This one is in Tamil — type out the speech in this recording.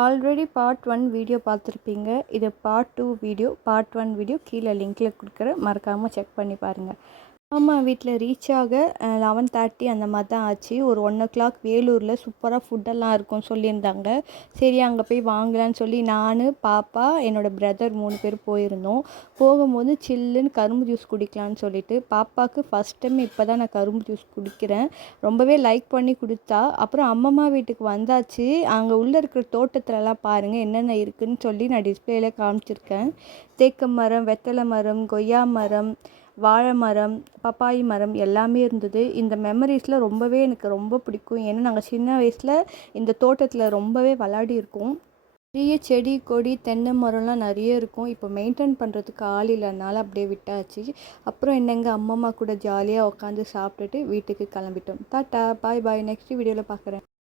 ஆல்ரெடி பார்ட் 1 வீடியோ பார்த்துருப்பீங்க. இது பார்ட் 2 வீடியோ. பார்ட் 1 வீடியோ கீழே லிங்க்கில் கொடுக்குறேன். மறக்காமல் செக் பண்ணி பாருங்கள். அம்மா வீட்டில் ரீச் ஆக 11:30 அந்த மாதிரி தான் ஆச்சு. ஒரு 1:00 வேலூரில் சூப்பராக ஃபுட்டெல்லாம் இருக்கும்னு சொல்லியிருந்தாங்க. சரி அங்கே போய் வாங்கலான்னு சொல்லி நான், பாப்பா, என்னோடய பிரதர் 3 பேர் போயிருந்தோம். போகும்போது சில்லுன்னு கரும்பு ஜூஸ் குடிக்கலான்னு சொல்லிட்டு பாப்பாவுக்கு ஃபஸ்ட் டைம் இப்போ தான் நான் கரும்பு ஜூஸ் குடிக்கிறேன். ரொம்பவே லைக் பண்ணி கொடுத்தா. அப்புறம் அம்மம்மா வீட்டுக்கு வந்தாச்சு. அங்கே உள்ளே இருக்கிற தோட்டத்துலலாம் பாருங்கள் என்னென்ன இருக்குதுன்னு சொல்லி நான் டிஸ்பிளேல காமிச்சிருக்கேன். தேக்கு மரம், வெத்தலை மரம், கொய்யா மரம், வாழை மரம், பப்பாளி மரம் எல்லாமே இருந்தது. இந்த மெமரிஸில் ரொம்பவே எனக்கு ரொம்ப பிடிக்கும். ஏன்னா நாங்கள் சின்ன வயசில் இந்த தோட்டத்தில் ரொம்பவே விளையாடி இருக்கோம். நிறைய செடி கொடி தென்னை மரம்லாம் நிறைய இருக்கும். இப்போ மெயின்டைன் பண்ணுறதுக்கு ஆள் இல்லைனால அப்படியே விட்டாச்சு. அப்புறம் என்னங்க அம்மம்மா கூட ஜாலியாக உட்காந்து சாப்பிட்டுட்டு வீட்டுக்கு கிளம்பிட்டோம். டாட்டா பாய் பாய். நெக்ஸ்ட் வீடியோவில் பார்க்குறேன்.